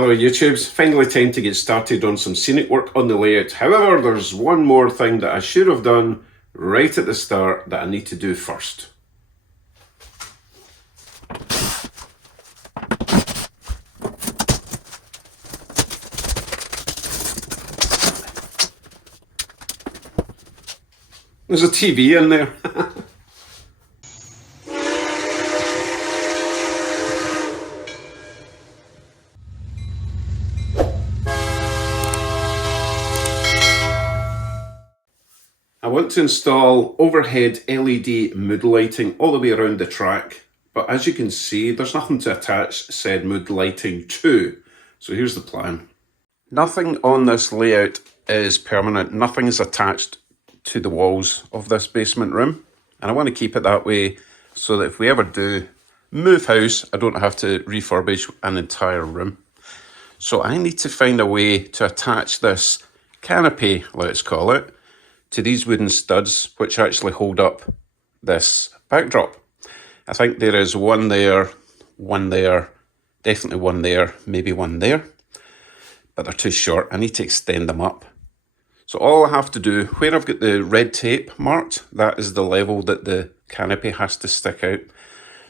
Hello YouTubes, finally time to get started on some scenic work on the layout. However, there's one more thing that I should have done right at the start that I need to do first. There's a TV in there. I want to install overhead LED mood lighting all the way around the track, but as you can see, there's nothing to attach said mood lighting to. So here's the plan. Nothing on this layout is permanent. Nothing is attached to the walls of this basement room. And I want to keep it that way so that if we ever do move house, I don't have to refurbish an entire room. So I need to find a way to attach this canopy, let's call it, to these wooden studs, which actually hold up this backdrop. I think there is one there, definitely one there, maybe one there, but they're too short. I need to extend them up. So all I have to do, where I've got the red tape marked, that is the level that the canopy has to stick out.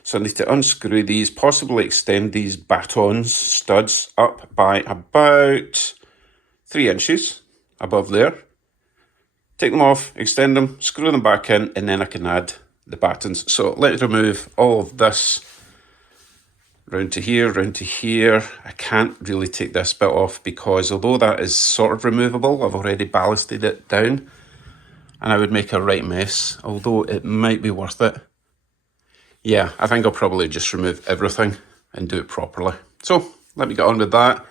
So I need to unscrew these, possibly extend these batons, studs, up by about 3 inches above there. Take them off, extend them, screw them back in, and then I can add the battens. So let's remove all of this round to here, round to here. I can't really take this bit off because although that is sort of removable, I've already ballasted it down and I would make a right mess, although it might be worth it. Yeah, I think I'll probably just remove everything and do it properly. So let me get on with that.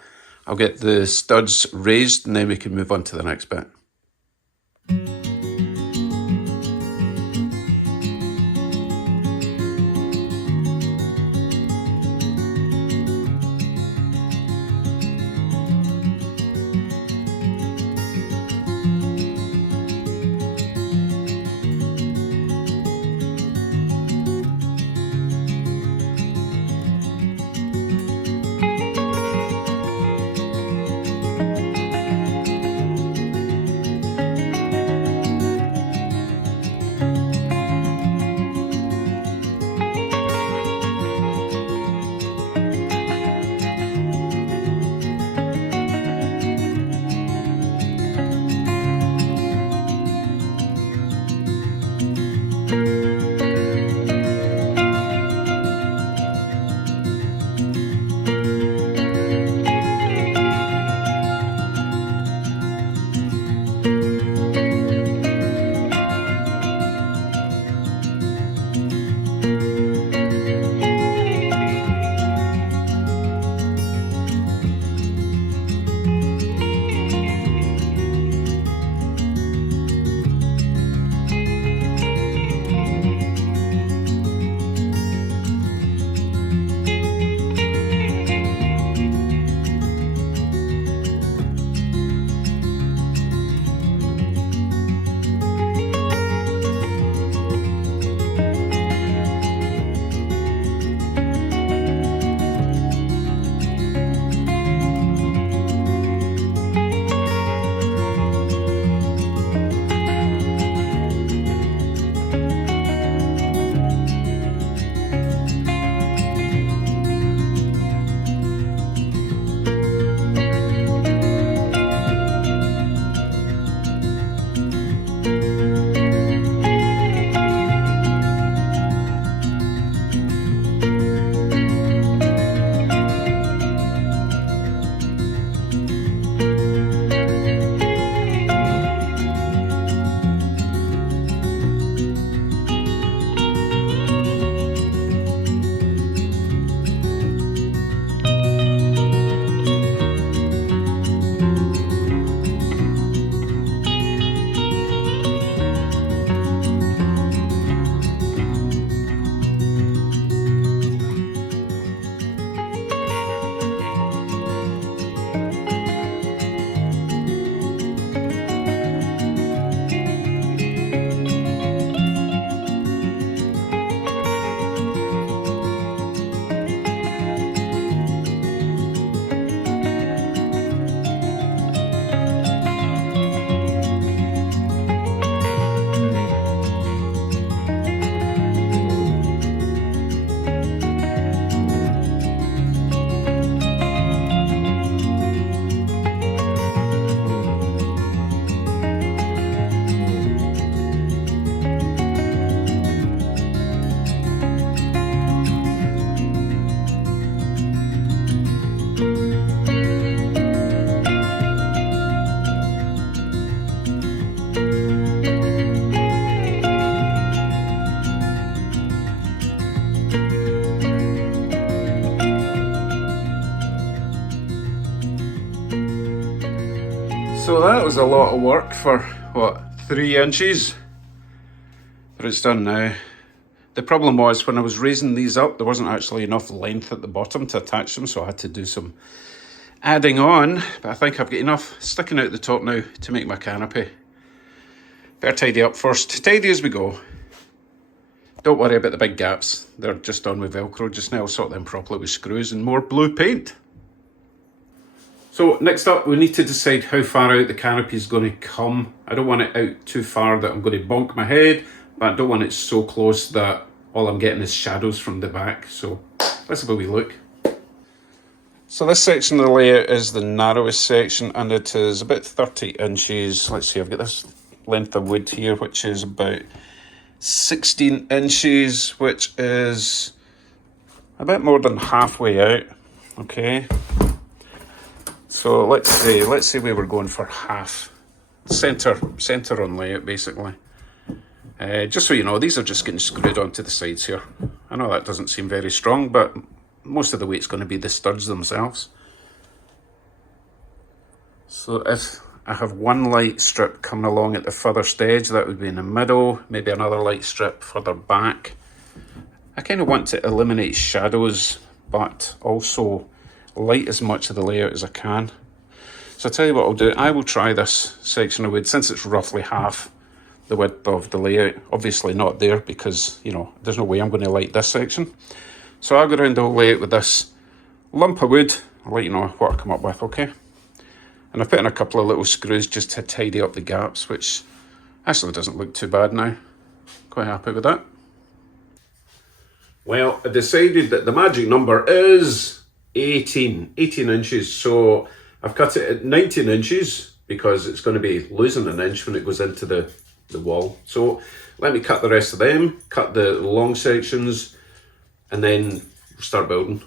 I'll get the studs raised and then we can move on to the next bit. So that was a lot of work for, what, 3 inches? But it's done now. The problem was when I was raising these up, there wasn't actually enough length at the bottom to attach them, so I had to do some adding on. But I think I've got enough sticking out the top now to make my canopy. Better tidy up first. Tidy as we go. Don't worry about the big gaps. They're just done with Velcro just now. I'll sort them properly with screws and more blue paint. So next up, we need to decide how far out the canopy is going to come. I don't want it out too far that I'm going to bonk my head, but I don't want it so close that all I'm getting is shadows from the back. So let's have a wee look. So this section of the layout is the narrowest section, and it is about 30 inches. Let's see, I've got this length of wood here, which is about 16 inches, which is a bit more than halfway out. Okay. So let's say we were going for half. Center on layout, basically. Just so you know, these are just getting screwed onto the sides here. I know that doesn't seem very strong, but most of the weight's going to be the studs themselves. So if I have one light strip coming along at the furthest edge, that would be in the middle, maybe another light strip further back. I kind of want to eliminate shadows, but also light as much of the layout as I can. So I'll tell you what I'll do. I will try this section of wood, since it's roughly half the width of the layout. Obviously not there, because, you know, there's no way I'm going to light this section. So I'll go around the whole layout with this lump of wood. I'll let you know what I come up with, okay? And I've put in a couple of little screws just to tidy up the gaps, which actually doesn't look too bad now. Quite happy with that. Well, I decided that the magic number is 18 inches. So I've cut it at 19 inches because it's going to be losing an inch when it goes into the wall. So let me cut the rest of them, cut the long sections, and then start building.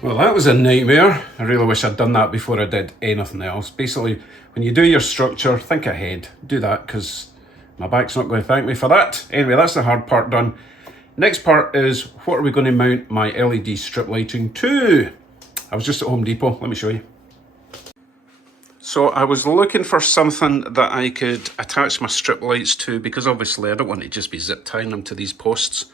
Well, that was a nightmare. I really wish I'd done that before I did anything else. Basically, when you do your structure, think ahead. Do that, because my back's not going to thank me for that. Anyway, that's the hard part done. Next part is, what are we going to mount my LED strip lighting to? I was just at Home Depot. Let me show you. So I was looking for something that I could attach my strip lights to, because obviously I don't want to just be zip tying them to these posts.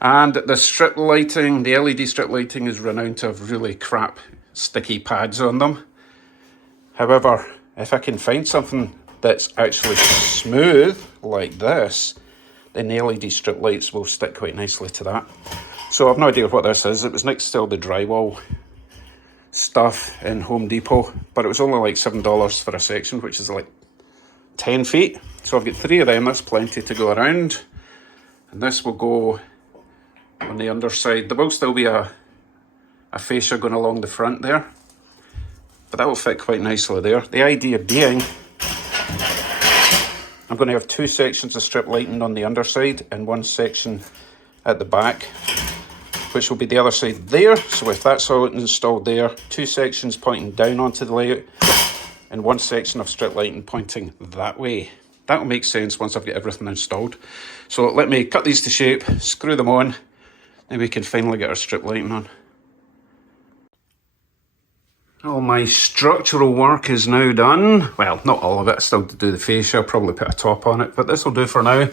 And the strip lighting, the LED strip lighting, is renowned to have really crap sticky pads on them. However, if I can find something that's actually smooth like this, then the LED strip lights will stick quite nicely to that. So I've no idea what this is. It was next to all the drywall stuff in Home Depot, but it was only like $7 for a section, which is like 10 feet. So I've got 3 of them. That's plenty to go around. And this will go on the underside. There will still be a fascia going along the front there, but that will fit quite nicely there. The idea being, I'm going to have 2 sections of strip lighting on the underside and 1 section at the back, which will be the other side there. So if that's all installed there, 2 sections pointing down onto the layout, and one section of strip lighting pointing that way. That will make sense once I've got everything installed. So let me cut these to shape, screw them on, and we can finally get our strip lighting on. All my structural work is now done. Well, not all of it, still to do the fascia, I'll probably put a top on it, but this will do for now.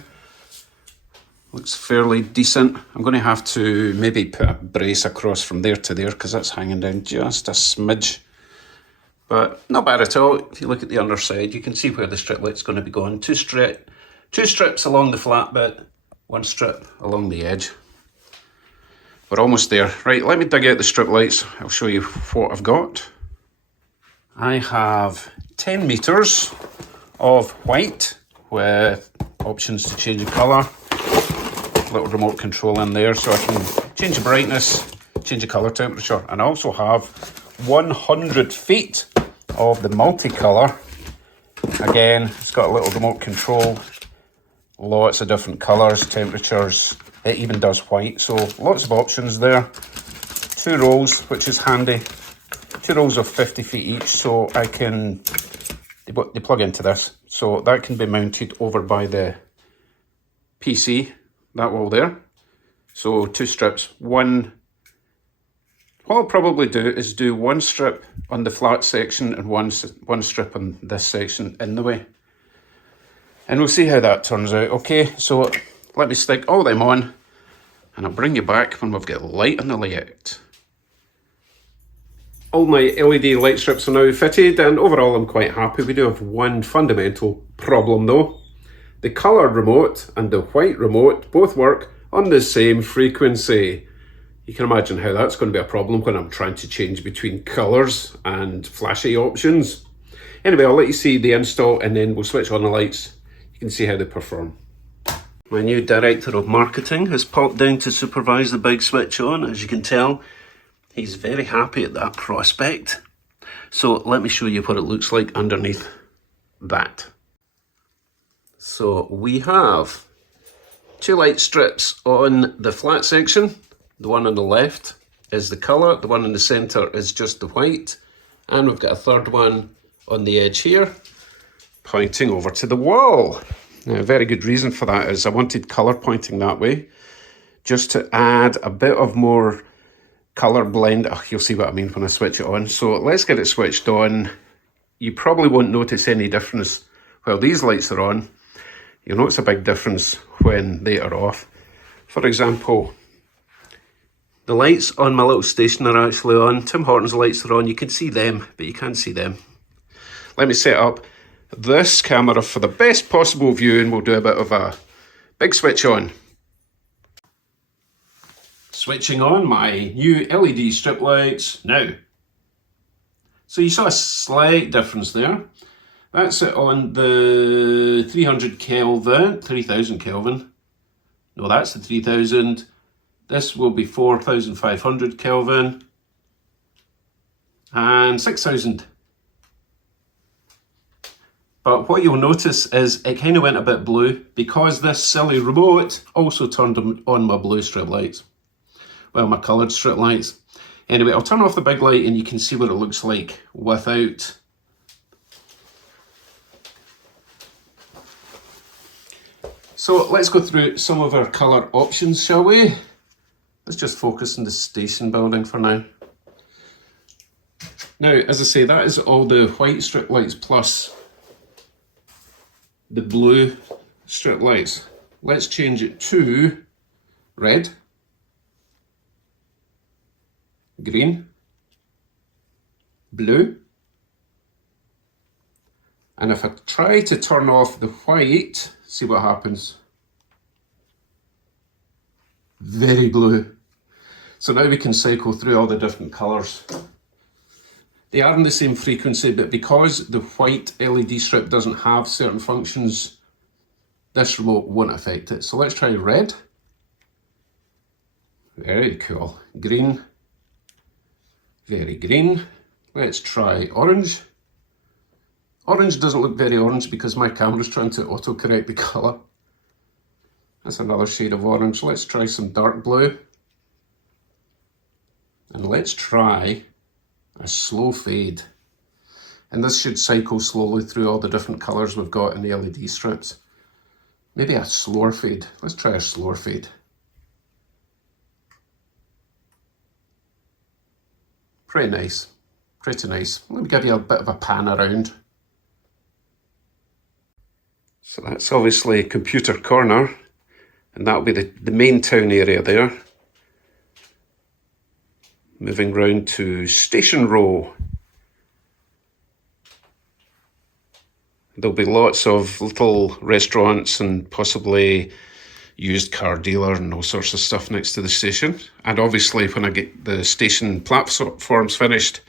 Looks fairly decent. I'm going to have to maybe put a brace across from there to there because that's hanging down just a smidge. But not bad at all. If you look at the underside, you can see where the strip light's going to be going. Two strips along the flat bit, one strip along the edge. We're almost there. Right, let me dig out the strip lights. I'll show you what I've got. I have 10 meters of white with options to change the colour. Little remote control in there so I can change the brightness, change the colour temperature, and I also have 100 feet of the multicolour. Again, it's got a little remote control, lots of different colours, temperatures, it even does white, so lots of options there. 2 rolls, which is handy, 2 rolls of 50 feet each, so I can, they plug into this, so that can be mounted over by the PC. That wall there. So 2 strips. What I'll probably do is do 1 strip on the flat section and one strip on this section in the way. And we'll see how that turns out. Okay, so let me stick all them on and I'll bring you back when we've got light on the layout. All my LED light strips are now fitted and overall I'm quite happy. We do have one fundamental problem though. The colour remote and the white remote both work on the same frequency. You can imagine how that's going to be a problem when I'm trying to change between colours and flashy options. Anyway, I'll let you see the install and then we'll switch on the lights. You can see how they perform. My new director of marketing has popped down to supervise the big switch on. As you can tell, he's very happy at that prospect. So let me show you what it looks like underneath that. So we have 2 light strips on the flat section. The one on the left is the colour, the one in the centre is just the white, and we've got a third one on the edge here, pointing over to the wall. Now, a very good reason for that is I wanted colour pointing that way, just to add a bit of more colour blend. Oh, you'll see what I mean when I switch it on. So let's get it switched on. You probably won't notice any difference while these lights are on. You'll notice a big difference when they are off. For example, the lights on my little station are actually on. Tim Horton's lights are on. You can see them, but you can't see them. Let me set up this camera for the best possible view and we'll do a bit of a big switch on. Switching on my new LED strip lights now. So you saw a slight difference there. That's it on the 3000 Kelvin. No, that's the 3000. This will be 4500 Kelvin and 6000. But what you'll notice is it kind of went a bit blue because this silly remote also turned on my blue strip lights. Well, my coloured strip lights. Anyway, I'll turn off the big light and you can see what it looks like without. So let's go through some of our colour options, shall we? Let's just focus on the station building for now. Now, as I say, that is all the white strip lights plus the blue strip lights. Let's change it to red, green, blue, and if I try to turn off the white, see what happens. Very blue. So now we can cycle through all the different colours. They are in the same frequency, but because the white LED strip doesn't have certain functions, this remote won't affect it. So let's try red. Very cool. Green. Very green. Let's try orange. Orange doesn't look very orange because my camera's trying to auto-correct the colour. That's another shade of orange. Let's try some dark blue. And let's try a slow fade. And this should cycle slowly through all the different colours we've got in the LED strips. Maybe a slower fade. Let's try a slower fade. Pretty nice. Pretty nice. Let me give you a bit of a pan around. So that's obviously computer corner, and that'll be the main town area there. Moving round to Station Row. There'll be lots of little restaurants and possibly used car dealer and all sorts of stuff next to the station. And obviously when I get the station platforms finished,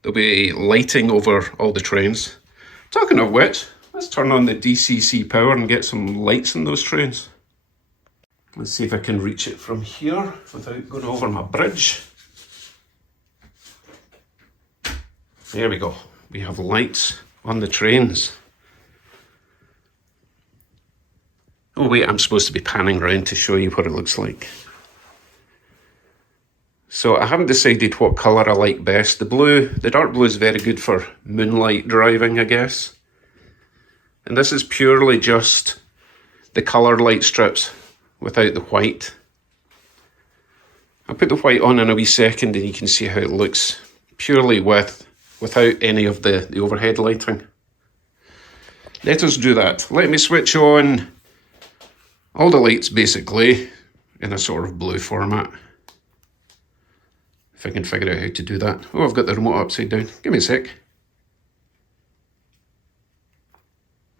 there'll be lighting over all the trains. Talking of which, let's turn on the DCC power and get some lights in those trains. Let's see if I can reach it from here without going over my bridge. There we go. We have lights on the trains. Oh wait, I'm supposed to be panning around to show you what it looks like. So I haven't decided what colour I like best. The dark blue is very good for moonlight driving, I guess. And this is purely just the coloured light strips without the white. I'll put the white on in a wee second and you can see how it looks purely without any of the overhead lighting. Let us do that. Let me switch on all the lights basically in a sort of blue format. If I can figure out how to do that. Oh, I've got the remote upside down. Give me a sec.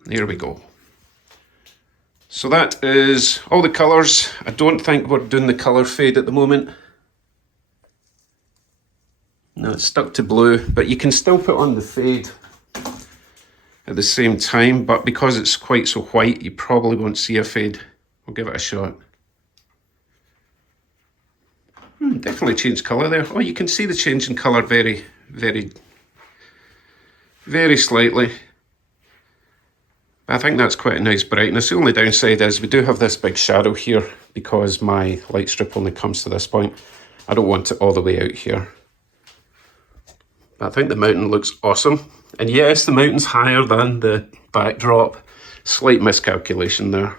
There we go. So that is all the colours. I don't think we're doing the colour fade at the moment. No, it's stuck to blue, but you can still put on the fade at the same time, but because it's quite so white, you probably won't see a fade. We'll give it a shot. Definitely changed colour there. Oh, you can see the change in colour very, very, very slightly. I think that's quite a nice brightness. The only downside is we do have this big shadow here because my light strip only comes to this point. I don't want it all the way out here. I think the mountain looks awesome. And yes, the mountain's higher than the backdrop. Slight miscalculation there.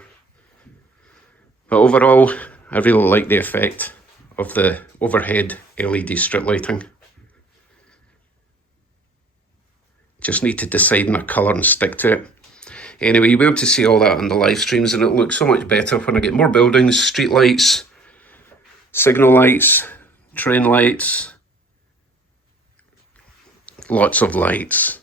But overall, I really like the effect of the overhead LED strip lighting. Just need to decide on a colour and stick to it. Anyway, you'll be able to see all that on the live streams and it'll look so much better when I get more buildings, street lights, signal lights, train lights, lots of lights.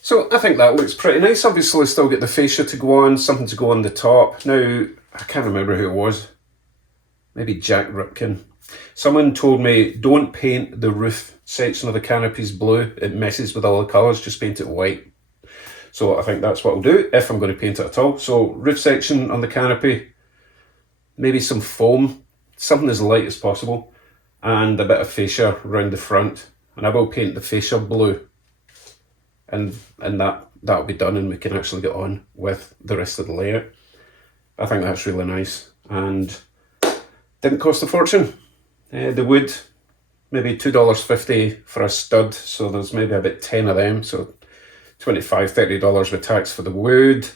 So I think that looks pretty nice. Obviously still get the fascia to go on, something to go on the top. Now, I can't remember who it was. Maybe Jack Ripkin. Someone told me, don't paint the roof section of the canopies blue. It messes with all the colours, just paint it white. So I think that's what I'll do, if I'm going to paint it at all. So roof section on the canopy, maybe some foam, something as light as possible, and a bit of fascia around the front. And I will paint the fascia blue. And that'll be done and we can actually get on with the rest of the layout. I think that's really nice and didn't cost a fortune. The wood, maybe $2.50 for a stud, so there's maybe about 10 of them, so $25, $30 with tax for the wood.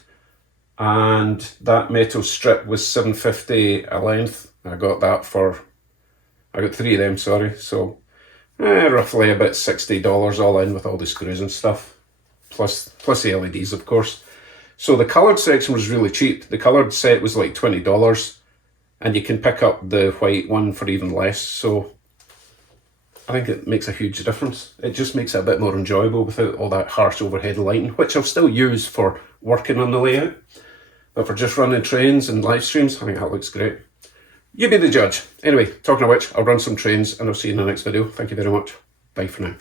And that metal strip was $7.50 a length. I got 3 of them, sorry, so roughly about $60 all in with all the screws and stuff, plus the LEDs of course. So the coloured section was really cheap. The coloured set was like $20 and you can pick up the white one for even less, so I think it makes a huge difference. It just makes it a bit more enjoyable without all that harsh overhead lighting, which I'll still use for working on the layout, but for just running trains and live streams, I think that looks great. You be the judge. Anyway, talking of which, I'll run some trains and I'll see you in the next video. Thank you very much. Bye for now.